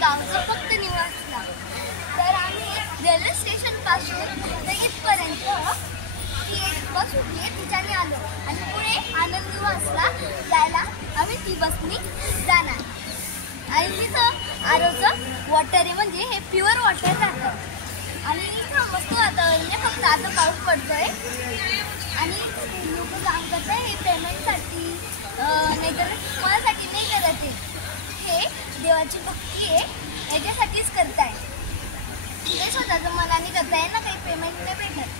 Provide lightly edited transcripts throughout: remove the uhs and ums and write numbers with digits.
गावचं फक्त निवासला. तर आम्ही रेल्वे स्टेशनपासून ते इथपर्यंत ती एक बस होती तिच्याने आलो आणि पुढे आनंद निवासला जायला आम्ही ती बसनी जाणार. आणि तिथं आरोचं वॉटर आहे, म्हणजे हे प्युअर वॉटर राहतं आणि इथं मस्त वातावरण आहे. फक्त आता पाऊस पडतोय आणि लोक काम करत आहे हे पेमेंटसाठी, नाहीतर कोणासाठी नाही करत आहे. हे देवाची भक्ती आहे, याच्यासाठीच करताय. ते स्वतःचं मनाने करताय ना, काही पेमेंट नाही भेटत.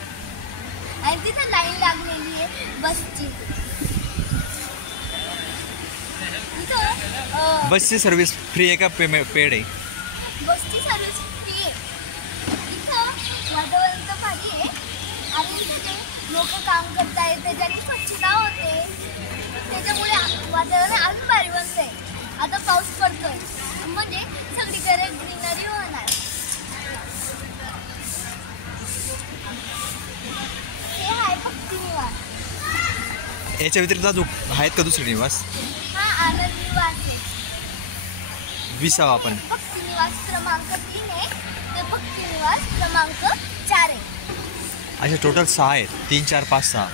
आणि तिथं लाईन लागलेली आहे बसची. बसची सर्व्हिस फ्री आहे का पेड आहे? बसची सर्व्हिस फ्री आहे. इथं वातावरण तर भारी आहे आणि इथे लोक काम करतायत, त्याच्याने स्वच्छता होते, त्याच्यामुळे वातावरण अजून भारी बनतंय. आता पाऊस पडतोय म्हणजे सगळीकडे ग्रीनरी होणार. हे आहे भक्ती निवास. याच्या व्यतिरिक्त अजून आहेत का दुसरे निवास? हा आनंद निवास आहे. 20 आपण भक्ती निवास क्रमांक 3 आहे, ते भक्ती निवास क्रमांक 4 आहे. असे टोटल 6 आहेत. 3, 4, 5, 6.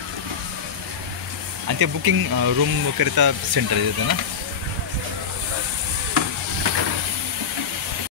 आणि ते बुकिंग रूम करिता सेंटर येतं ना.